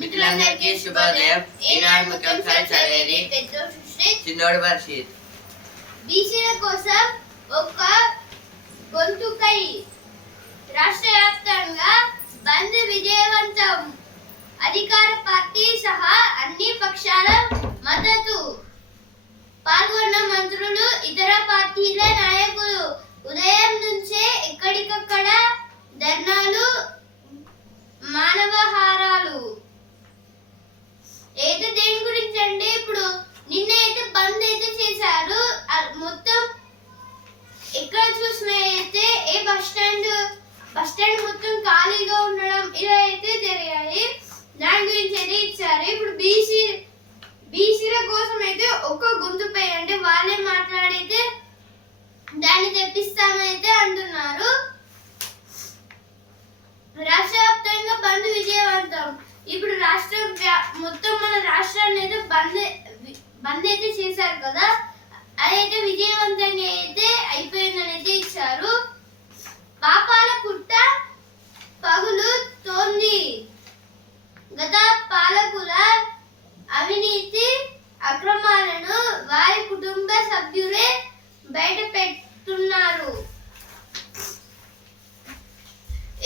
మిత్రులందరికీ శుభోదయం. ఈనాడు ముఖ్యాంశాలు చదివేది చిన్నోడు వర్షిత్. బీసీల కోసం ఒక గొంతుకై రాష్ట్ర వ్యాప్తంగా బంద్ విజయవంతం. అధికార పార్టీ సహా అన్ని పక్షాల మద్దతు. పాల్గొన్న మంత్రులు, ఇతర పార్టీల నాయకులు. ఉదయం నుంచే ఎక్కడికక్కడ ధర్నాలు, మానవహారాలు. అయితే దేని గురించి అంటే ఇప్పుడు నిన్న అయితే బంద్ అయితే చేశారు. మొత్తం ఎక్కడ చూసినా అయితే బస్ స్టాండ్ మొత్తం ఖాళీగా ఉండడం ఇలా అయితే జరిగాయి. దాని గురించి అయితే ఇచ్చారు. ఇప్పుడు బీసీల కోసం అయితే ఒక్క గొంతుపై అంటే వాళ్ళే మాట్లాడితే దాన్ని తెప్పిస్తామైతే అంటున్నారు. రాష్ట్ర వ్యాప్తంగా బంద్ విజయవంతం. ఇప్పుడు మొత్తం మన రాష్ట్రాన్ని అయితే బంద్ అయితే చేశారు కదా, అదైతే విజయవంతంగా అయితే అయిపోయిందని అయితే ఇచ్చారు. పాపాల పుట్ట పగులుతోంది. గత పాలకుల అవినీతి అక్రమాలను వారి కుటుంబ సభ్యులే బయట పెడుతున్నారు.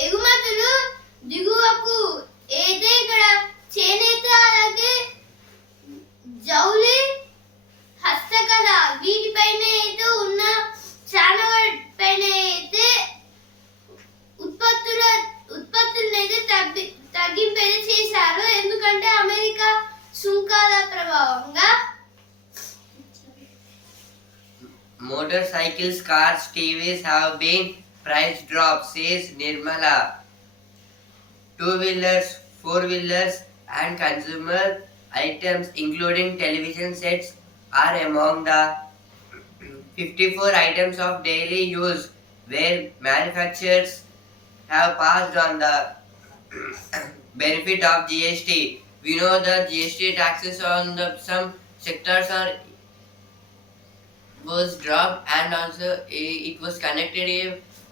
ఎగుమతులు దిగువకు అయితే ఇక్కడ చేనేత, అలాగే జౌలి, హస్తకళ వీటిపైన అయితే ఉన్న చాలా పైన అయితే ఉత్పత్తులను అయితే తగ్గింపు అయితే చేశారు. ఎందుకంటే అమెరికా సుంకాల ప్రభావంగా. Motorcycles, cars, TVs have been price drop, says Nirmala. Two-wheelers, four-wheelers and consumer items including television sets are among the 54 items of daily use where manufacturers have passed on the benefit of GST. We know the GST taxes on some sectors was dropped, and also it was connected.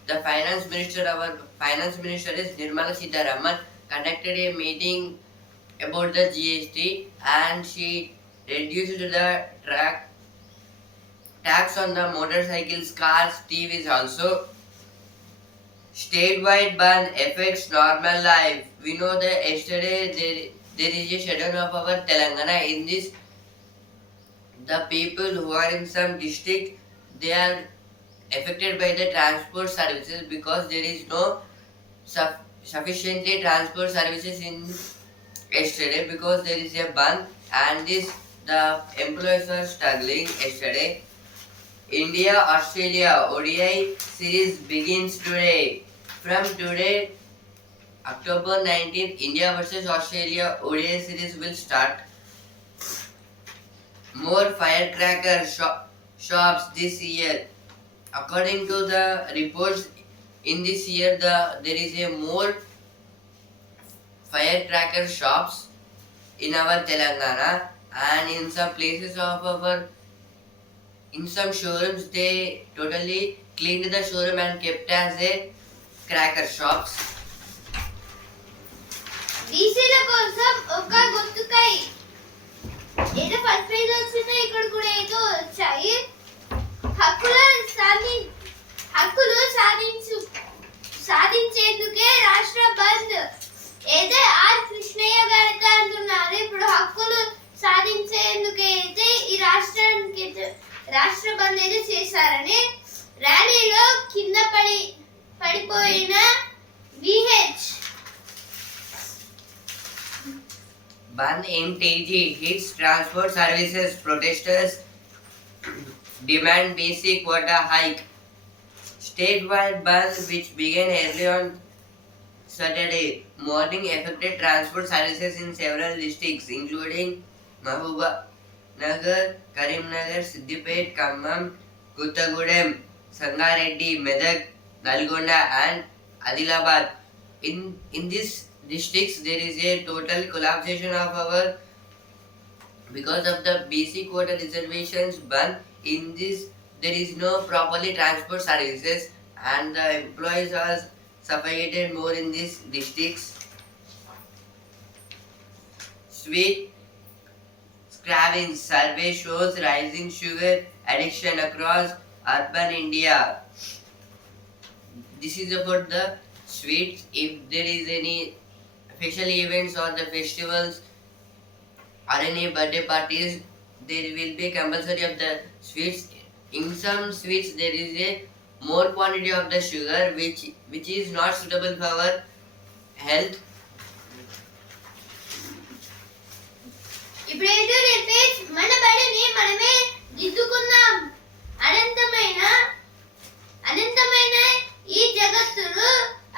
The finance minister, our finance minister is Nirmala Sitharaman, conducted a meeting about the GST, and she reduced the tax on the motorcycles, cars, TVs also. Statewide ban affects normal life. We know that yesterday there is a shutdown of our Telangana. In this, the people who are in some district, they are affected by the transport services because there is no sufficiently transport services in yesterday because there is a ban, and the employees are struggling yesterday. India Australia ODI series begins today. From today, October 19th, India versus Australia ODI series will start. More firecracker shops this year. According to the reports, in this year there is a more firecracker shops in our Telangana, and in some places of in some showrooms they totally cleaned the showroom and kept as a cracker shops. బీసీల కోసం ఒక గొంతుకై ఏదో first prize వచ్చిందో ఇక్కడ కూడా ఏదో వచ్చాయి. హక్కులు సాధించేందుకే రాష్ట్ర బంద్. అయితే ఆర్ కృష్ణయ్య గారైతే అంటున్నారు ఇప్పుడు హక్కులు సాధించేందుకే అయితే ఈ రాష్ట్ర బంద్ అయితే చేశారని. ర్యాలీలో కింద పడిపోయిన VH. Ban in TG hits transport services. Protesters demand basic quota hike. Statewide ban, which began early on Saturday morning, affected transport services in several districts, including Mahbubnagar, Karimnagar, Siddipet, Khammam, Kottagudem, Sangareddy, Medak, Nalgonda, and Adilabad. In these districts, there is a total collapsation of our because of the BC quota reservations ban. In this, there is no properly transport services, and the employees are suffocated more in these districts. sweet cravings. Survey shows rising sugar addiction across urban India. This is about the sweets. If there is any special events or the festivals or any birthday parties, there will be compulsory of the sweets. In some sweets, there is a more quantity of the sugar, which is not suitable for our health. ఇప్పుడేంటో repeat మన బడిని మనమే దిద్దుకుందాం. అనంతమైన అనంతమైన ఈ జగత్తును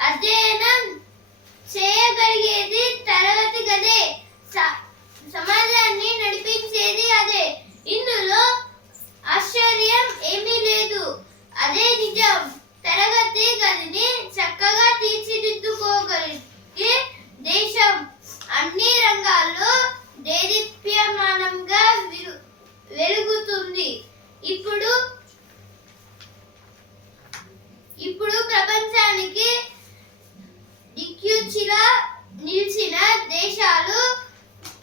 అధ్యయనం చేయగలిగేది తరగతి గదే. సమాజాన్ని నడిపించేది అదే. ఇందులో ఆశ్చర్యం ఏమీ లేదు. అదే నిజం. తరగతి గదిని చక్కగా తీర్చిదిద్దుకోగలిగే దేశం అన్ని రంగాల్లో దేదీప్యమానంగా వెలుగుతుంది. ఇప్పుడు ప్రపంచానికి దిక్సూచిలా నిలిచిన దేశాలు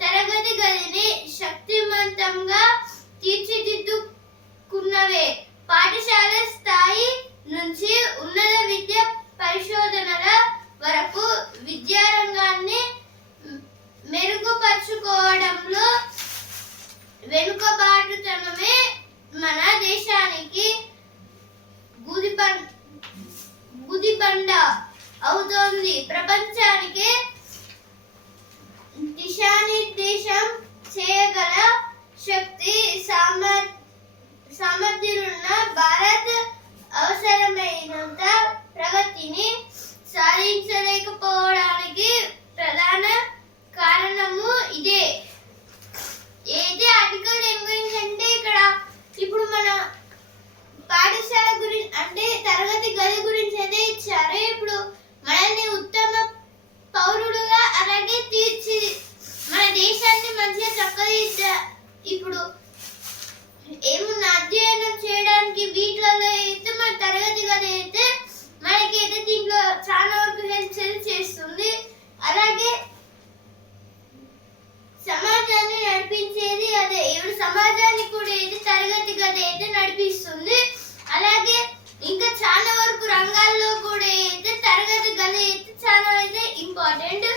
తరగతి గదిని శక్తివంతంగా తీర్చిదిద్దుకున్నవే. పాఠశాల స్థాయి నుంచి ఉన్నత విద్య పరిశోధనల వరకు విద్యారంగాన్ని మెరుగుపరుచుకోవడంలో వెనుకబాటుతనమే మన దేశానికి గుదిబండ అవుతోంది. ప్రపంచానికి దిశానిర్దేశం చేయగల శక్తి సామర్థ్యాలున్న భారత్ అవసరమైనంత ప్రగతిని సాధించలేకపోవడానికి ప్రధాన కారణము ఇదే. ఏది ఆర్టికల్ దేని గురించి అంటే ఇక్కడ ఇప్పుడు మన పాఠశాల గురించి అంటే తరగతి గది గురించి అయితే ఇచ్చారు. ఇప్పుడు మనల్ని ఉత్తమ పౌరులుగా అలాగే మన దేశాన్ని మంచిగా చక్కదిద్ద ఇప్పుడు ఏమున్న అధ్యయనం చేయడానికి వీటిలలో అయితే మన తరగతి గది అయితే మనకి అయితే దీంట్లో చాలా వరకు హెల్ప్ చేస్తుంది. అలాగే సమాజాన్ని నడిపించేది అదే. ఇప్పుడు సమాజాన్ని కూడా అయితే తరగతి గది అయితే నడిపిస్తుంది. అలాగే ఇంకా చాలా వరకు రంగాల్లో కూడా అయితే తరగతి గది అయితే చాలా అయితే ఇంపార్టెంట్.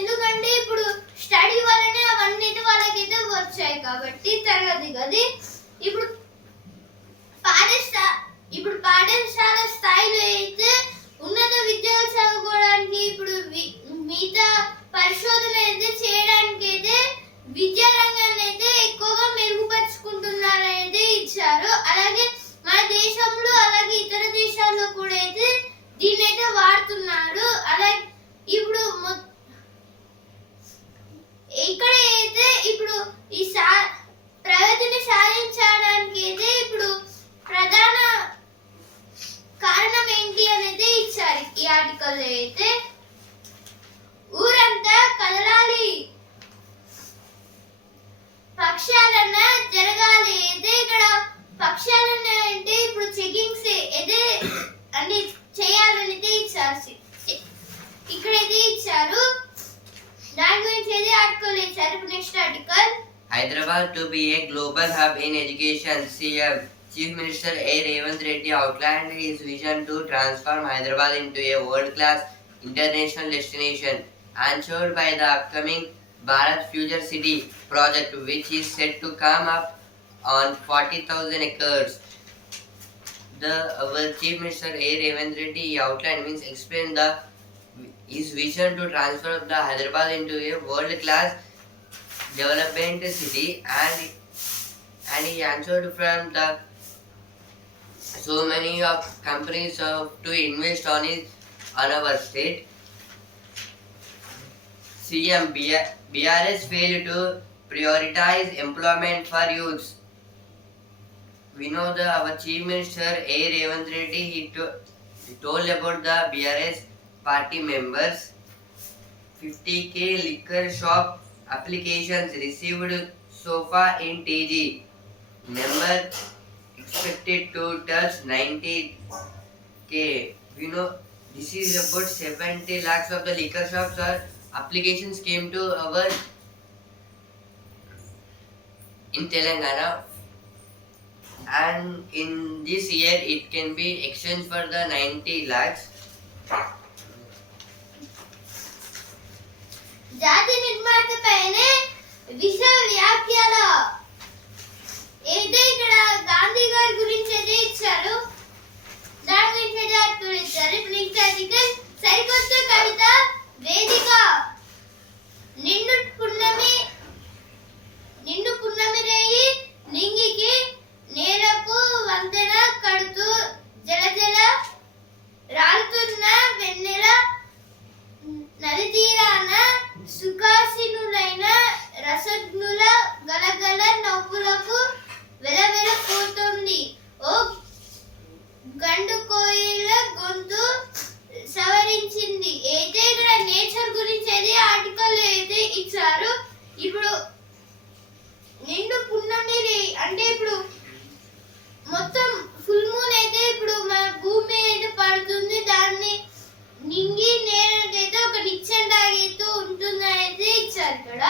ఎందుకంటే ఇప్పుడు స్టడీ వల్లనే అవన్నీ అయితే వాళ్ళకైతే వచ్చాయి కాబట్టి తరగతి గది. ఇప్పుడు పాఠశాల స్థాయిలో అయితే ఉన్నత విద్యలు చదువుకోవడానికి ఇప్పుడు మిగతా పరిశోధన అయితే చేయడానికి అయితే విద్యా రంగాన్ని అయితే ఎక్కువగా మెరుగుపరుచుకుంటున్నారైతే ఇచ్చారు. అలాగే మన దేశంలో అలాగే ఇతర దేశాల్లో కూడా అయితే దీన్ని అయితే వాడుతున్నారు. అలాగే ఇప్పుడు ఇక్కడ అయితే ఇప్పుడు ఈ ప్రగతిని సాధించడానికి అయితే ఇప్పుడు ప్రధాన కారణం ఏంటి అనేది ఇచ్చారు ఈ ఆర్టికల్ అయితే. ఊరంతా కదలాలి, పక్షాలన జరగాలి. అయితే ఇక్కడ పక్షాలన అంటే ఇప్పుడు చెకింగ్స్ అయితే అన్ని చేయాలని అయితే ఇచ్చారు. ఇక్కడైతే ఇచ్చారు. దాని గురించి అయితే ఆర్టికల్ ఇచ్చారు. ఇప్పుడు next article. Hyderabad to be a global hub in education. CM Chief Minister A. Revanth Reddy outlined his vision to transform Hyderabad into a world-class international destination, anchored by the upcoming Bharat Future City project, which is set to come up on 40,000 acres. Our Chief Minister A. Revanth Reddy outlined explained his vision to transform the Hyderabad into a world-class development city, and he answered from the so many of companies to invest on our state. CM BRS failed to prioritize employment for youths. We know our Chief Minister A. Revanth Reddy he told about the BRS party members. 50k liquor shop applications received so far in TG. Number expected to touch 90k. We know this is about 70 lakhs of the liquor shops or applications came to our in Telangana, and in this year it can be exchanged for the 90 lakhs. జాతి నిర్మాతపైనే విష వ్యాఖ్యల అయితే ఇక్కడ గాంధీ గారి గురించి అయితే ఇచ్చారు, దాని గురించి అయితే ఆర్టికల్ ఇచ్చారు. ఇప్పుడు నెక్స్ట్ ఆర్టికల్ సరికొత్త కవిత వేదిక. నిండు పున్నమి రేయి నింగికి నేలకు వంతెన కడుతూ జలజల రాలుతున్న వెన్నెల నది తీరాన సుఖాసీనులైన రసజ్ఞుల గలగల నవ్వులకు వెలవెల పోతుంది. ఓ గండు కోయిల గొంతు సవరించింది. అయితే ఇక్కడ నేచర్ గురించి అయితే ఆర్టికల్ అయితే ఇచ్చారు. ఇప్పుడు నిండు పున్నమి అంటే ఇప్పుడు మొత్తం ఫుల్ మూన్ అయితే ఇప్పుడు మన భూమి అయితే పడుతుంది, దాన్ని నింగి నేలకైతే ఒక నిచ్చెన లాగైతే ఉంటుందని అయితే ఇచ్చారు ఇక్కడ.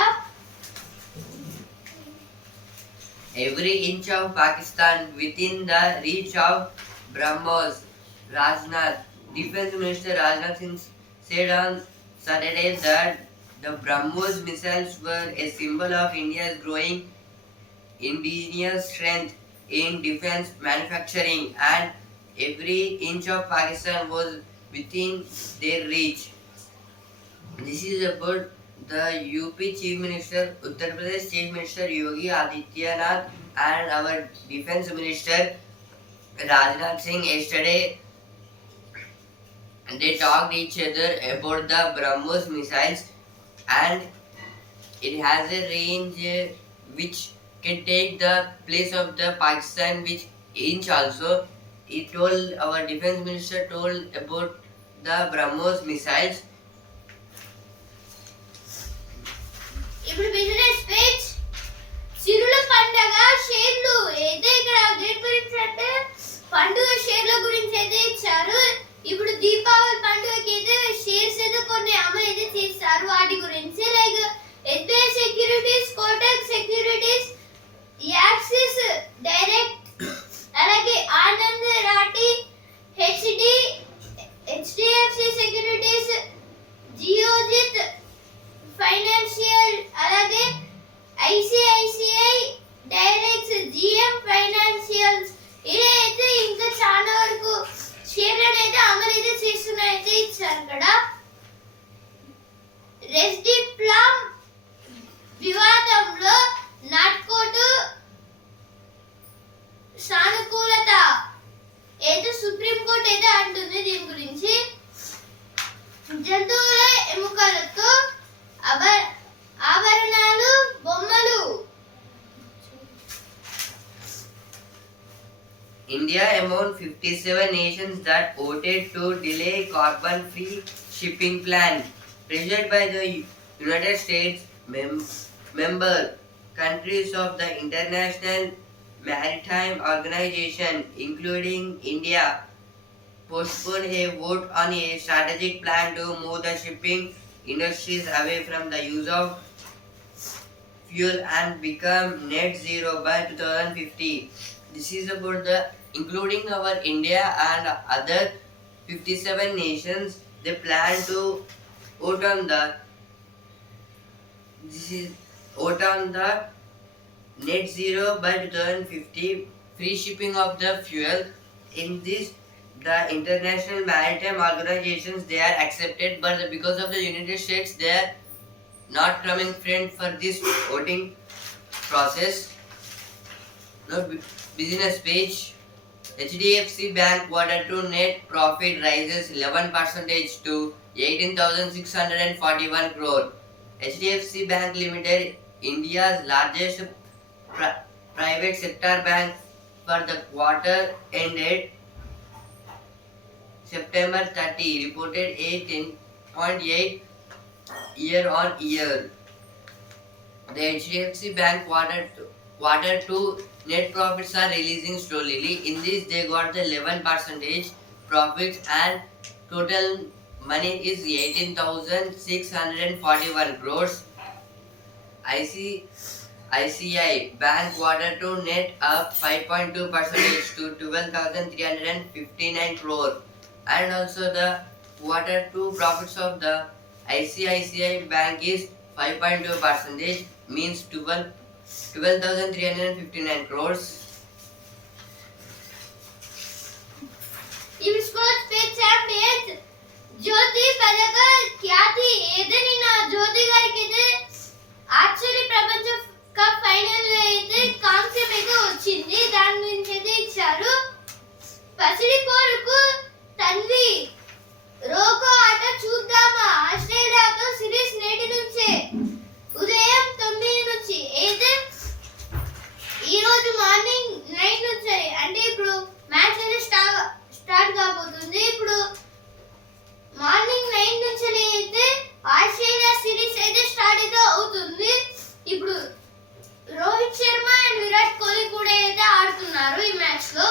Every inch of Pakistan within the reach of BrahMos. Rajnath, Defense Minister Rajnath Singh said on Saturday that the BrahMos missiles were a symbol of India's growing indigenous strength in defense manufacturing, and every inch of Pakistan was within their reach. This is about the UP Chief Minister, Uttar Pradesh Chief Minister Yogi Adityanath and our Defense Minister Rajnath Singh yesterday. They talked each other about the BrahMos missiles, and it has a range which can take the place of the Pakistan which inch also. He told, our Defense Minister told about the BrahMos missiles. ఇప్పుడు business page సిరుల పండగ షేర్లు. అయితే ఇక్కడ దేని గురించి అంటే పండుగ షేర్ల గురించి అయితే ఇచ్చారు. ఇప్పుడు దీపావళి పండుగకి అయితే షేర్స్ అయితే కొన్ని అమలు అయితే చేస్తారు. వాటి గురించి like SBI securities, Kotak securities, Axis direct, అలాగే Anand Rathi, HDFC securities, Geojit financial, అలాగే ఐసిఐసిఐ డైరెక్ట్స్, జిఎం ఫైనాన్షియల్స్, ఇలా అయితే ఇంకా చాలా వరకు షేర్లను అయితే అమలు అయితే చేస్తున్నారైతే ఇచ్చారు ఇక్కడ. రెస్డి ప్లామ్ వివాదంలో నాట్కోటు సానుకూలత అయితే సుప్రీంకోర్టు అయితే అంటుంది దీని గురించి. జంతువుల ఎముకలతో ఆభరణాలు, బొమ్మలు. India among 57 nations that voted to delay carbon-free shipping plan, pressured by the United States member countries of the International Maritime Organization, including India, postponed a vote on a strategic plan to move the shipping industries away from the use of fuel and become net zero by 2050. This is about the including our India and other 57 nations. They plan to vote on the net zero by 2050, free shipping of the fuel. In this, the international maritime organizations, they are accepted, but because of the United States, they are not coming friend for this voting process. Now, business page. HDFC Bank Q2 net profit rises 11% to 18,641 crore. HDFC Bank Limited, India's largest private sector bank, for the quarter ended September 30, reported a 10.8 year-on-year. The HDFC Bank Q2 net profits are releasing slowly. In this, they got the 11% profits and total money is 18,641 crores. ICI Bank quarter 2 net up 5.2% to 12,359 crore. And also the quarter 2 profits of the ICICI Bank is 5.2%, means 12,359 crores. ఇప్పుడు sports page champions జ్యోతి పదక ఖ్యాతి ఏదని నా జ్యోతి గారికి అయితే ఆర్చరీ ప్రపంచ cup final లో అయితే కాంస్యం అయితే వచ్చింది. దాని గురించి అయితే ఇచ్చారు. పసిడి పోరుకు తన్వి రోకో ఆట చూద్దామా. ఆస్ట్రేలియాతో సిరీస్ నేటి నుంచే ఉదయం 9 నుంచి అయితే ఈ రోజు మార్నింగ్ 9 నుంచి అంటే ఇప్పుడు మ్యాచ్ అయితే స్టార్ట్ కాబోతుంది. ఇప్పుడు మార్నింగ్ 9 నుంచి అయితే ఆస్ట్రేలియా సిరీస్ అయితే స్టార్ట్ అయితే అవుతుంది. ఇప్పుడు రోహిత్ శర్మ అండ్ విరాట్ కోహ్లీ కూడా అయితే ఆడుతున్నారు ఈ మ్యాచ్ లో.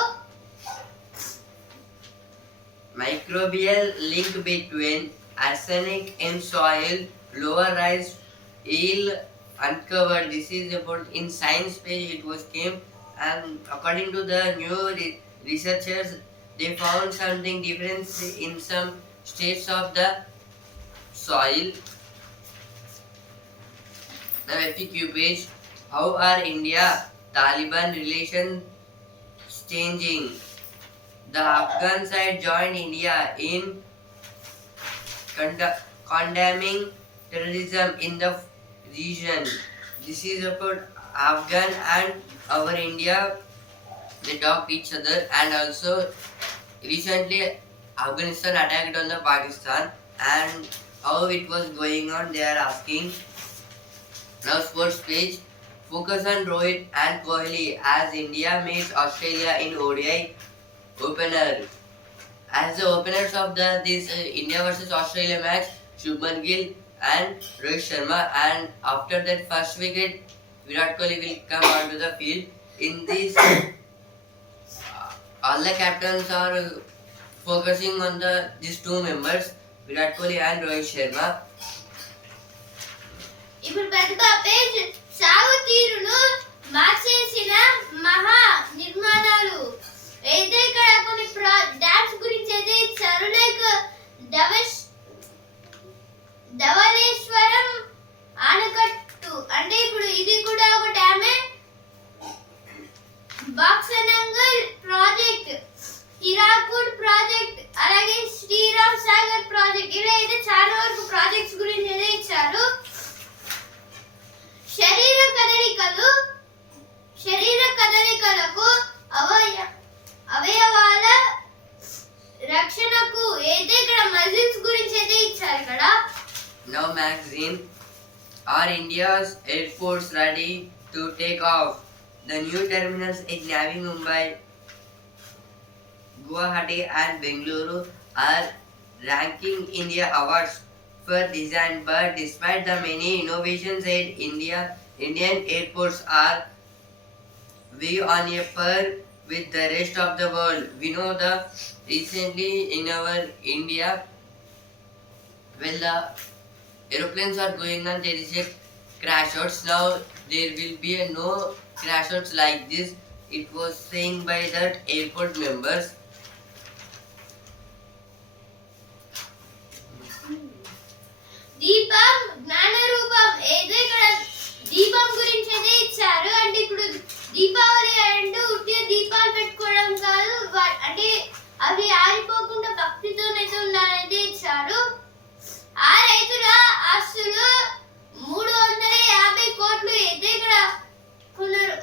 Microbial link between arsenic in soil, lower rise eel uncovered. This is about in science page it was came, and according to the new researchers, they found something different in some states of the soil. Now FAQ page, how are India Taliban relations changing? The Afghan side joined India in condemning terrorism in the region. This is about Afghan and our India. They talked each other, and also recently Afghanistan attacked on the Pakistan, and how it was going on they are asking. Now sports page, focus on Rohit and Kohli as India meets Australia in ODI opener. As the openers of this India versus Australia match, Shubman Gill and Rohit Sharma, and after that first wicket, Virat Kohli will come onto the field. In this, all the captains are focusing on these two members, Virat Kohli and Rohit Sharma. ఇప్పుడు పెద్ద పేజ్ సాగు తీరును మార్చేసిన మహా నిర్మాణాలు అయితే ఇక్కడ కొన్ని డ్యామ్స్ గురించి అయితే ఇచ్చారు. లైక్ ధవళేశ్వరం ఆనకట్టు అంటే ఇప్పుడు ఇది కూడా ఒక డ్యామే. బాక్సనంగల్ ప్రాజెక్ట్, హిరాకుడ్ ప్రాజెక్ట్, అలాగే శ్రీరామ్ సాగర్ ప్రాజెక్ట్, ఇలా అయితే చాలా వరకు ప్రాజెక్ట్స్ గురించి అయితే ఇచ్చారు. శరీర కదలికలకు అవయవాల రక్షణకు అయితే ఇక్కడ మజిల్స్ గురించి అయితే ఇచ్చారు ఇక్కడ. Now magazine, are India's airports ready to take off? The new terminals in Navi Mumbai, Guwahati and Bengaluru are ranking India awards for design, but despite the many innovations at Indian airports are way on a par with the rest of the world. We know the recently in our India, when the aeroplanes are going on, there is a crash outs. Now there will be no crash outs like this. It was saying by that airport members. దీపం జ్ఞాన రూపం ఏదో ఇక్కడ దీపం గురించి అయితే ఇచ్చారు. అంటే ఇప్పుడు దీపావళి అంటే ఉట్టి దీపాలు పెట్టుకోవడం కాదు, అంటే అవి ఆరిపోకుండా భక్తితోనైతే ఉండాలైతే ఇచ్చారు. ఆ రైతుల ఆస్తులు 350 కోట్లు అయితే ఇక్కడ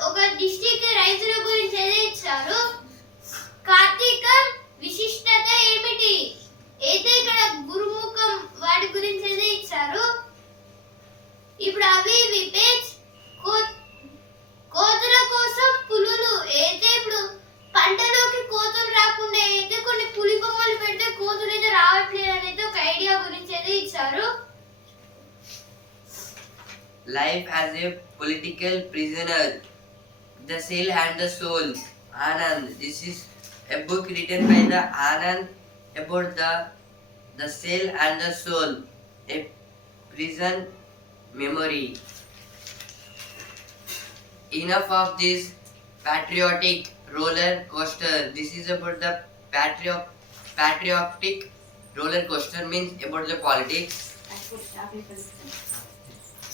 ఒక డిస్ట్రిక్ట్ రైతుల గురించి అయితే ఇచ్చారు. కార్తీకం విశిష్టత ఏమిటి అయితే ఇక్కడ గురుముఖం వాటి గురించి అయితే ఇచ్చారు. ఇప్పుడు అవి విపేజ్ కోతుల కోసం పులులు అయితే ఇప్పుడు పంటలోకి కోతులు రాకుండా అయితే కొన్ని పులి బొమ్మలు పెడితే కోతులు అయితే రావట్లేదు అనేది ఒక ఐడియా గురించి అయితే ఇచ్చారు. Life as a political prisoner, the Cell and the Soul, Anand. This is a book written by the Anand about the Cell and the Soul, a prison memory. enough of this patriotic roller coaster. This is about the patriotic roller coaster means about the politics.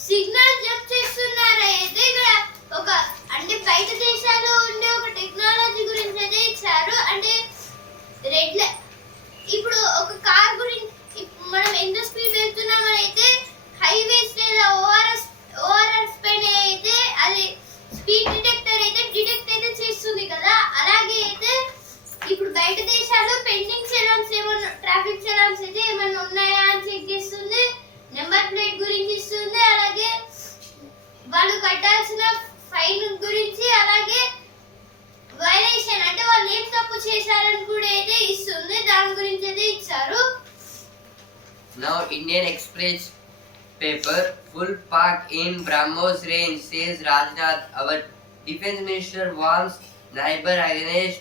Signal jump చేస్తున్నారా అయితే ఇక్కడ ఒక అంటే బయట దేశాల్లో ఉండే ఒక టెక్నాలజీ గురించి అయితే ఇచ్చారు. అంటే రెడ్ ఇప్పుడు ఒక కార్ గురించి మనం ఎంత స్పీడ్ వెళ్తున్నామని అయితే హైవేస్ లేదా ఓఆర్ఎస్ పైన అయితే అది స్పీడ్ డిటెక్టర్ అయితే డిటెక్ట్ అయితే చేస్తుంది కదా. అలాగే అయితే ఇప్పుడు బయట దేశాల్లో పెండింగ్ చలాన్స్ ఏమైనా ట్రాఫిక్ చలాన్స్ అయితే ఏమైనా ఉన్నాయా అని చెక్ చేస్తుంది. నెంబర్ ప్లేట్ గురించి ఇస్తుంది. అలాగే వాళ్ళు కట్టాల్సిన ఫైన్ గురించి, అలాగే వైలేషన్ అంటే వాళ్ళు ఏం తప్పు చేశారని కూడా అయితే ఇస్తుంది. దాని గురించి అయితే ఇచ్చారు. Now Indian Express paper full park in BrahMos range says Rajnath. Our defense minister warns neighbor against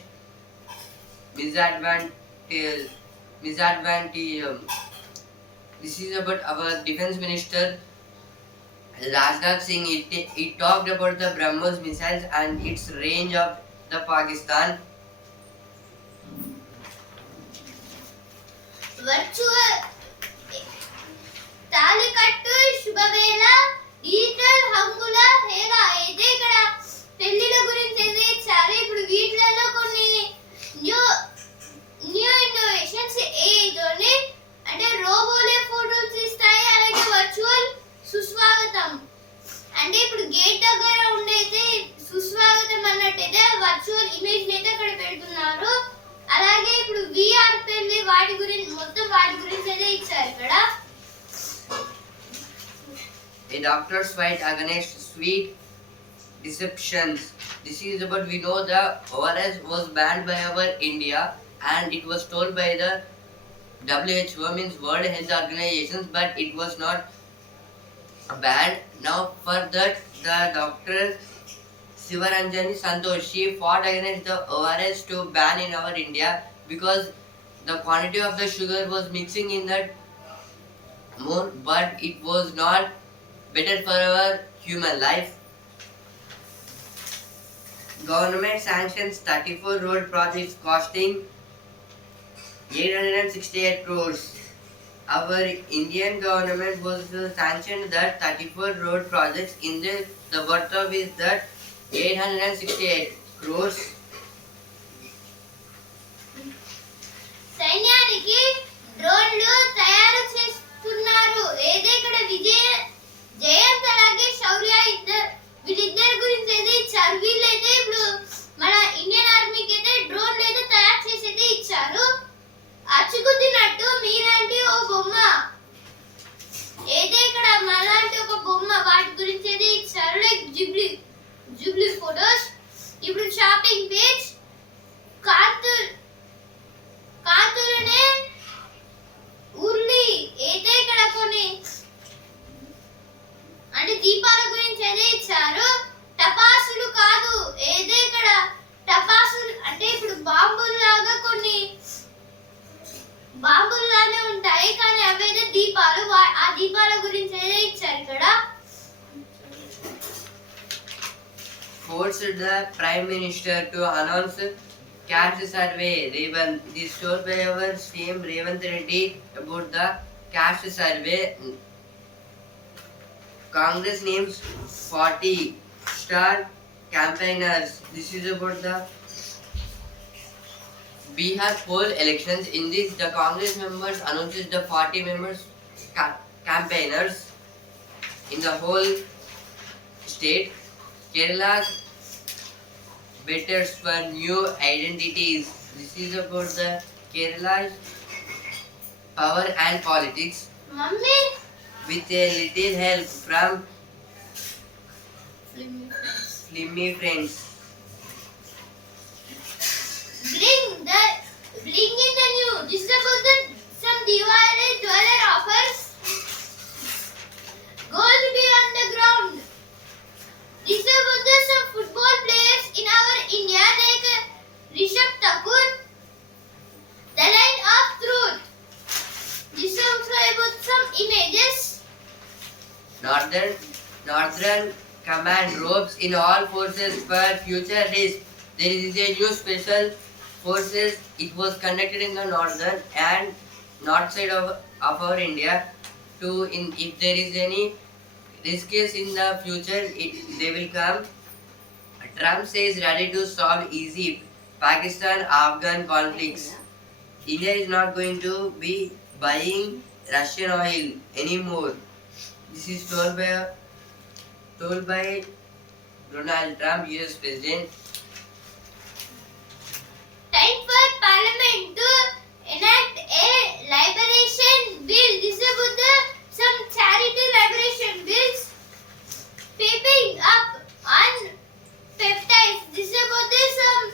misadvantage. This is about our defense minister Rajnath Singh. He talked about the BrahMos missiles and its range of the Pakistan. Virtual తాలికట్టు శుభవేళ digital హంగుల హేళ అయితే ఇక్కడ పెళ్లిల గురించి అయితే ఇచ్చారు. ఇప్పుడు వీటిలలో కొన్ని న్యూ ఇన్నోవేషన్స్ ఏదోనే అంటే రోబోలే ఫోటోలు తీస్తాయి. అలాగే వర్చువల్ సుస్వాగతం అంటే ఇప్పుడు గేట్ దగ్గర ఉండేది సుస్వాగతం అన్నట్టయితే వర్చువల్ ఇమేజ్ అయితే అక్కడ పెడుతున్నారు. అలాగే ఇప్పుడు విఆర్ పెళ్లి వాటి గురించి మొత్తం వాటి గురించి అయితే ఇచ్చారు ఇక్కడ. A doctor's fight against sweet deceptions. This is about, we know the ORS was banned by our India and it was told by the WHO means World Health Organization, but it was not banned. Now for that the doctor Sivaranjani Santosh, she fought against the ORS to ban in our India because the quantity of the sugar was mixing in that more, but it was not better for our human life. Government sanctions 34 road projects costing 868 crores. Our Indian government was sanctioned that 34 road projects in the worth of is that 868 crores. సైన్యానికి డ్రోన్లు తయారు చేస్తున్నారు. ఏదే ఇక్కడ జయంత్ అలాగే శౌర్య వీళ్ళిద్దరి గురించి అయితే ఇచ్చారు. వీళ్ళైతే ఇప్పుడు మన ఇండియన్ ఆర్మీకి అయితే డ్రోన్లు అయితే తయారు చేసి అయితే ఇచ్చారు. అచ్చుకుద్దినట్టు మీలాంటి ఓ బొమ్మ ఏదే ఇక్కడ మనలాంటి ఒక బొమ్మ వాటి గురించి అయితే ఇచ్చారు. Like Jubilee photos. ఇప్పుడు షాపింగ్ పేజ్ కాంతులనే ఉర్లి అయితే ఇక్కడ కొన్ని అంటే దీపాల గురించి అయితే ఇచ్చారు. టపాసులు కాదు ఏదే ఇక్కడ టపాసులు అంటే ఇప్పుడు బాంబుల్లాగా కొన్ని బాంబుల్లానే ఉంటాయి కానీ అవైతే దీపాలు. ఆ దీపాల గురించి అయితే ఇచ్చారు ఇక్కడ. Forced the Prime Minister to announce caste survey. This told by our CM Revanth Reddy about the caste survey. Congress names 40 star campaigners. This is about the Bihar poll elections. In this, the Congress members announces the 40 members campaigners in the whole state. Kerala's betters for new identities. This is about the Kerala's power and politics. Mummy With a little help from Flimmy Friends. Bring in the new. This is about some Diwali jeweler offers. Gold be on the ground. This is about some football players in our India like Rishabh Thakur. The line of truth. This is also about some images. Northern command ropes in all forces for future days. There is a new special forces. It was conducted in the northern and north side of our India. If there is any risks in the future, they will come. Trump says ready to solve Egypt, Pakistan, Afghan conflicts. India is not going to be buying Russian oil anymore. This is told by Donald Trump, US President. Time for Parliament to enact a liberation bill. This is about some charity liberation bills. Papering up on peptides. This is about some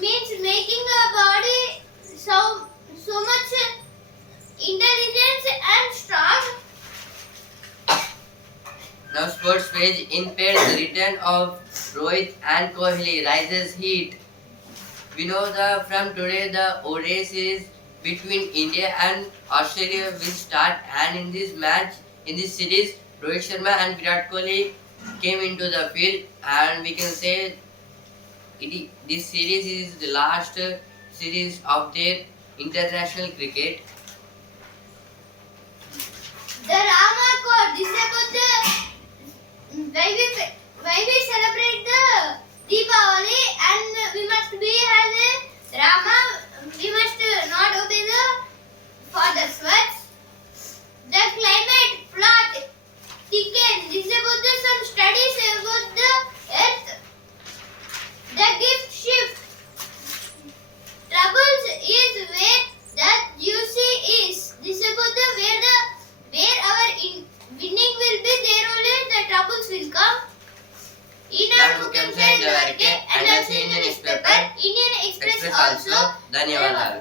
means making a body so much intelligence and strong. Now sports page in pairs the return of Rohit and Kohli rises heat. We know from today the ODI series between India and Australia will start, and in this series Rohit Sharma and Virat Kohli came into the field, and we can say this series is the last series of their international cricket. The Rama Code. This is about why we celebrate the Deepavali, and we must be as a Rama. We must not obey the father's words. The climate plot thicken. This is about some studies about the earth. The gift shift. Troubles is where the juicy is. This is about where our winning will be, there only the troubles will come. ನಾನು ಮುಖ್ಯಾಂಶ ಇಂದವರೆಗೆ NLC Indian Newspaper Indian Express also also. ಧನ್ಯವಾದಗಳು.